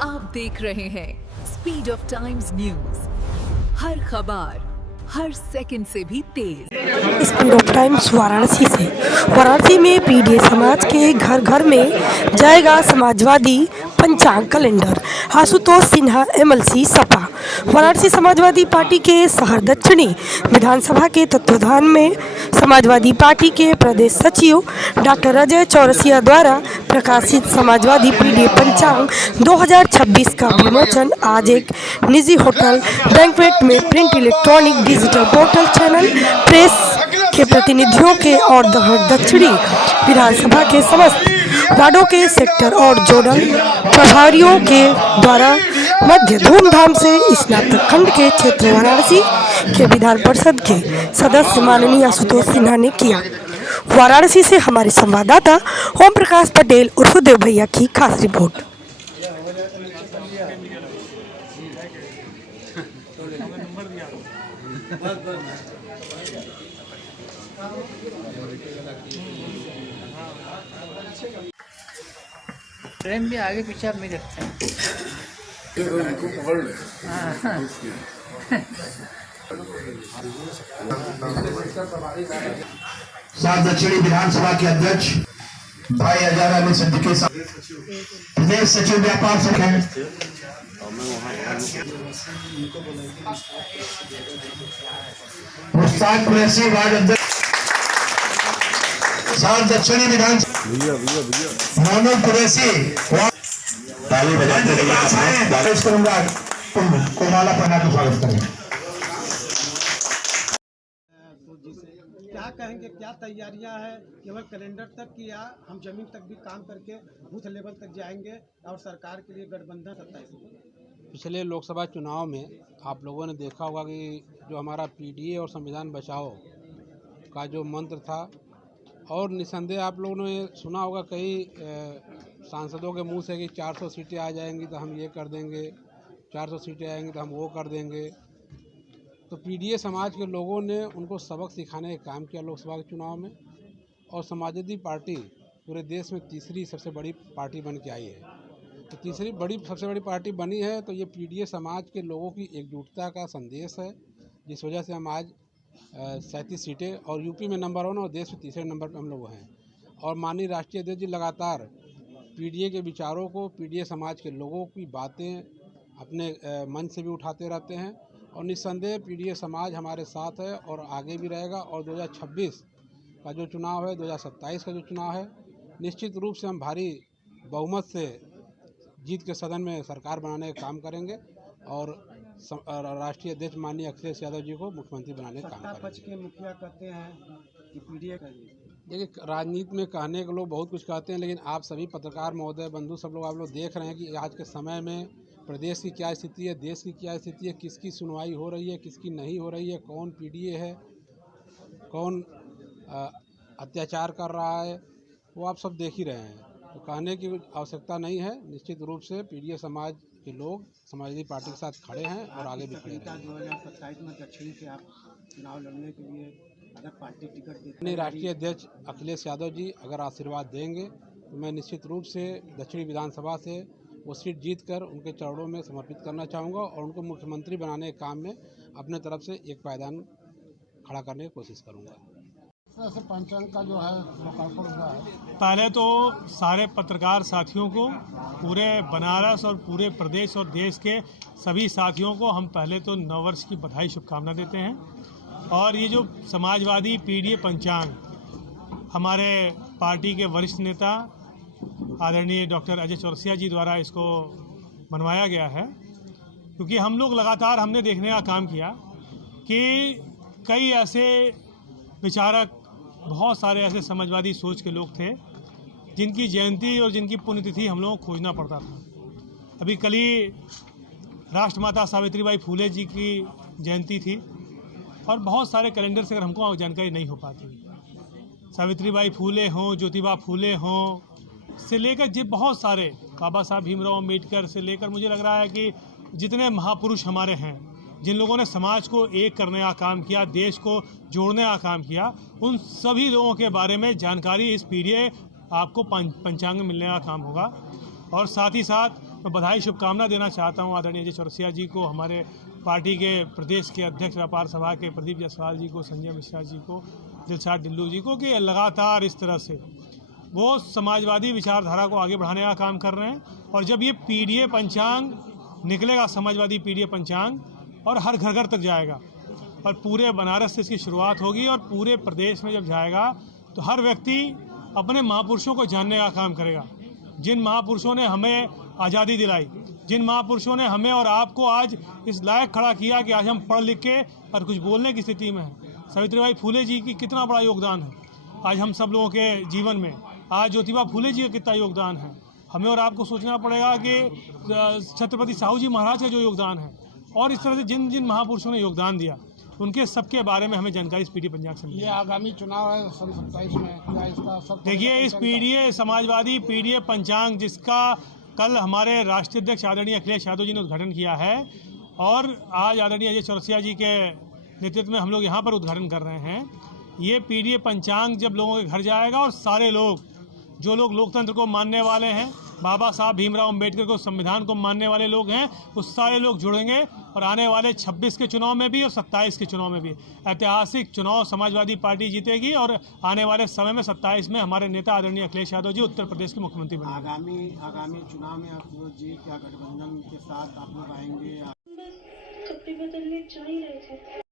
आप देख रहे हैं स्पीड ऑफ टाइम्स न्यूज, हर खबर हर सेकंड से भी तेज। स्पीड ऑफ टाइम्स वाराणसी से। वाराणसी में पीडीए समाज के घर घर में जाएगा समाजवादी पंचांग calendar. Ashutosh Sinha MLC Sapa. Varanasi Samajwadi party के शहर दक्षिणी विधानसभा के तत्वाधान में समाजवादी पार्टी के प्रदेश सचिव डॉक्टर अजय चौरसिया द्वारा प्रकाशित समाजवादी पीडीए पंचांग 2026 का विमोचन आज एक निजी होटल बैंक्वेट में print, electronic, digital portal, channel, press के प्रतिनिधियों के और दक्षिणी विधानसभा के समस्त वार्डों के सेक्टर और जोनल प्रभारियों के द्वारा मध्य धूमधाम से स्नातक खंड के क्षेत्र वाराणसी के विधान परिषद के सदस्य माननीय आशुतोष सिन्हा ने किया। वाराणसी से हमारे संवाददाता ओम प्रकाश पटेल उर्फ देव भैया की खास रिपोर्ट। ट्रेन भी आगे पीछे आप नहीं रखते हैं। सात दक्षिणी विधानसभा के अध्यक्ष भाई अजय अली सिद्दीकी के साथ प्रदेश सचिव व्यापार संघ हैं, मुश्ताक कुरैशी वार्ड अध्यक्ष सात दक्षिणी विधानसभा मोहम्मद कुरैशी ताली बजाते करूंगा को माला पहना के स्वागत करें। क्या कहेंगे, क्या तैयारियां हैं केवल कैलेंडर तक की, या हम जमीन तक भी काम करके बूथ लेवल तक जाएंगे और सरकार के लिए गठबंधन 27? पिछले लोकसभा चुनाव में आप लोगों ने देखा होगा कि जो हमारा पीडीए और संविधान बचाओ का जो मंत्र था, और निसंदेह आप लोगों ने सुना होगा कई सांसदों के मुंह से कि 400 सीटें आ जाएंगी तो हम ये कर देंगे, 400 सीटें आएंगी तो हम वो कर देंगे। तो पीडीए समाज के लोगों ने उनको सबक सिखाने का काम किया लोकसभा के चुनाव में, और समाजवादी पार्टी पूरे देश में तीसरी सबसे बड़ी पार्टी बन के आई है। तो तीसरी सबसे बड़ी पार्टी बनी है तो ये पीडीए समाज के लोगों की एकजुटता का संदेश है, जिस वजह से हम आज 37 सीटें और यूपी में नंबर 1 और देश में तीसरे नंबर पर हम लोग हैं। और माननीय राष्ट्रीय अध्यक्ष जी लगातार पीडीए के विचारों को, पीडीए समाज के लोगों की बातें अपने मंच से भी उठाते रहते हैं, और निस्संदेह पीडीए समाज हमारे साथ है और आगे भी रहेगा। और 2026 का जो चुनाव है, 2027 का जो चुनाव है, निश्चित रूप से हम भारी बहुमत से जीत के सदन में सरकार बनाने का काम करेंगे और राष्ट्रीय अध्यक्ष माननीय अखिलेश यादव जी को मुख्यमंत्री बनाने का काम करेंगे। के मुखिया कहते हैं कि पीडीए का, देखिए राजनीति में कहने के लोग बहुत कुछ कहते हैं, लेकिन आप सभी पत्रकार महोदय, बंधु, सब लोग आप लोग देख रहे हैं कि आज के समय में प्रदेश की क्या स्थिति है, देश की क्या स्थिति है, किसकी सुनवाई हो रही है, किसकी नहीं हो रही है, कौन पीडीए है, कौन अत्याचार कर रहा है, वो आप सब देख ही रहे हैं। तो कहने की आवश्यकता नहीं है। निश्चित रूप से पीडीए समाज के लोग समाजवादी पार्टी के साथ खड़े हैं और आगे भी खड़े रहेंगे। 2027 में दक्षिण से आप चुनाव लड़ने के लिए अगर पार्टी टिकट देती है, राष्ट्रीय अध्यक्ष अखिलेश यादव जी अगर आशीर्वाद देंगे तो मैं निश्चित रूप से दक्षिणी विधानसभा से वो सीट जीतकर उनके चरणों में समर्पित करना चाहूँगा और उनको मुख्यमंत्री बनाने के काम में अपने तरफ से एक पायदान खड़ा करने की कोशिश करूँगा। ऐसे पंचांग का जो है लोकार्पण हुआ है, पहले तो सारे पत्रकार साथियों को, पूरे बनारस और पूरे प्रदेश और देश के सभी साथियों को हम पहले तो नववर्ष की बधाई, शुभकामना देते हैं। और ये जो समाजवादी पीडीए पंचांग हमारे पार्टी के वरिष्ठ नेता आदरणीय डॉक्टर अजय चौरसिया जी द्वारा इसको बनवाया गया है, क्योंकि हम लोग लगातार हमने देखने का काम किया कि कई ऐसे विचारक, बहुत सारे ऐसे समाजवादी सोच के लोग थे जिनकी जयंती और जिनकी पुण्यतिथि हम लोगों को खोजना पड़ता था। अभी कल ही राष्ट्रमाता सावित्रीबाई फूले जी की जयंती थी और बहुत सारे कैलेंडर से अगर हमको जानकारी नहीं हो पाती, सावित्रीबाई फूले हों, ज्योतिबा फूले हों से लेकर जो बहुत सारे बाबा साहब भीमराव अम्बेडकर से लेकर, मुझे लग रहा है कि जितने महापुरुष हमारे हैं, जिन लोगों ने समाज को एक करने का काम किया, देश को जोड़ने का काम किया, उन सभी लोगों के बारे में जानकारी इस पीडीए आपको पंचांग में मिलने का काम होगा। और साथ ही साथ मैं बधाई शुभकामना देना चाहता हूँ आदरणीय अजय चौरसिया जी को, हमारे पार्टी के प्रदेश के अध्यक्ष व्यापार सभा के प्रदीप जायसवाल जी को, संजय मिश्रा जी को, दिलशाद डिल्लू जी को, कि लगातार इस तरह से वो समाजवादी विचारधारा को आगे बढ़ाने का काम कर रहे हैं। और जब ये पीडीए पंचांग निकलेगा, समाजवादी पीडीए पंचांग, और हर घर घर तक जाएगा और पूरे बनारस से इसकी शुरुआत होगी और पूरे प्रदेश में जब जाएगा तो हर व्यक्ति अपने महापुरुषों को जानने का काम करेगा। जिन महापुरुषों ने हमें आज़ादी दिलाई, जिन महापुरुषों ने हमें और आपको आज इस लायक खड़ा किया कि आज हम पढ़ लिख के और कुछ बोलने की स्थिति में हैं। सावित्रीबाई फुले जी की कितना बड़ा योगदान है आज हम सब लोगों के जीवन में, आज ज्योतिबा फुले जी का कितना योगदान है। हमें और आपको सोचना पड़ेगा कि छत्रपति साहू जी महाराज का जो योगदान है, और इस तरह से जिन जिन महापुरुषों ने योगदान दिया उनके सबके बारे में हमें जानकारी इस पीडीए पंचांग से मिली। ये आगामी चुनाव है सन 27 में, क्या इसका सब देखिए, इस पीडीए समाजवादी पीडीए पंचांग जिसका कल हमारे राष्ट्रीय अध्यक्ष आदरणीय अखिलेश यादव जी ने उद्घाटन किया है और आज आदरणीय अजय चौरसिया जी के नेतृत्व में हम लोग यहाँ पर उद्घाटन कर रहे हैं, ये पीडीए पंचांग जब लोगों के घर जाएगा और सारे लोग, जो लोग लोकतंत्र को मानने वाले हैं, बाबा साहब भीमराव अंबेडकर को, संविधान को मानने वाले लोग हैं, वो सारे लोग जुड़ेंगे और आने वाले 26 के चुनाव में भी और 27 के चुनाव में भी ऐतिहासिक चुनाव समाजवादी पार्टी जीतेगी और आने वाले समय में 27 में हमारे नेता आदरणीय अखिलेश यादव जी उत्तर प्रदेश के मुख्यमंत्री बनेंगे। आगामी चुनाव में अफरोज जी क्या गठबंधन के साथ आप लोग आएंगे? कपड़े बदलने जा ही रहे थे।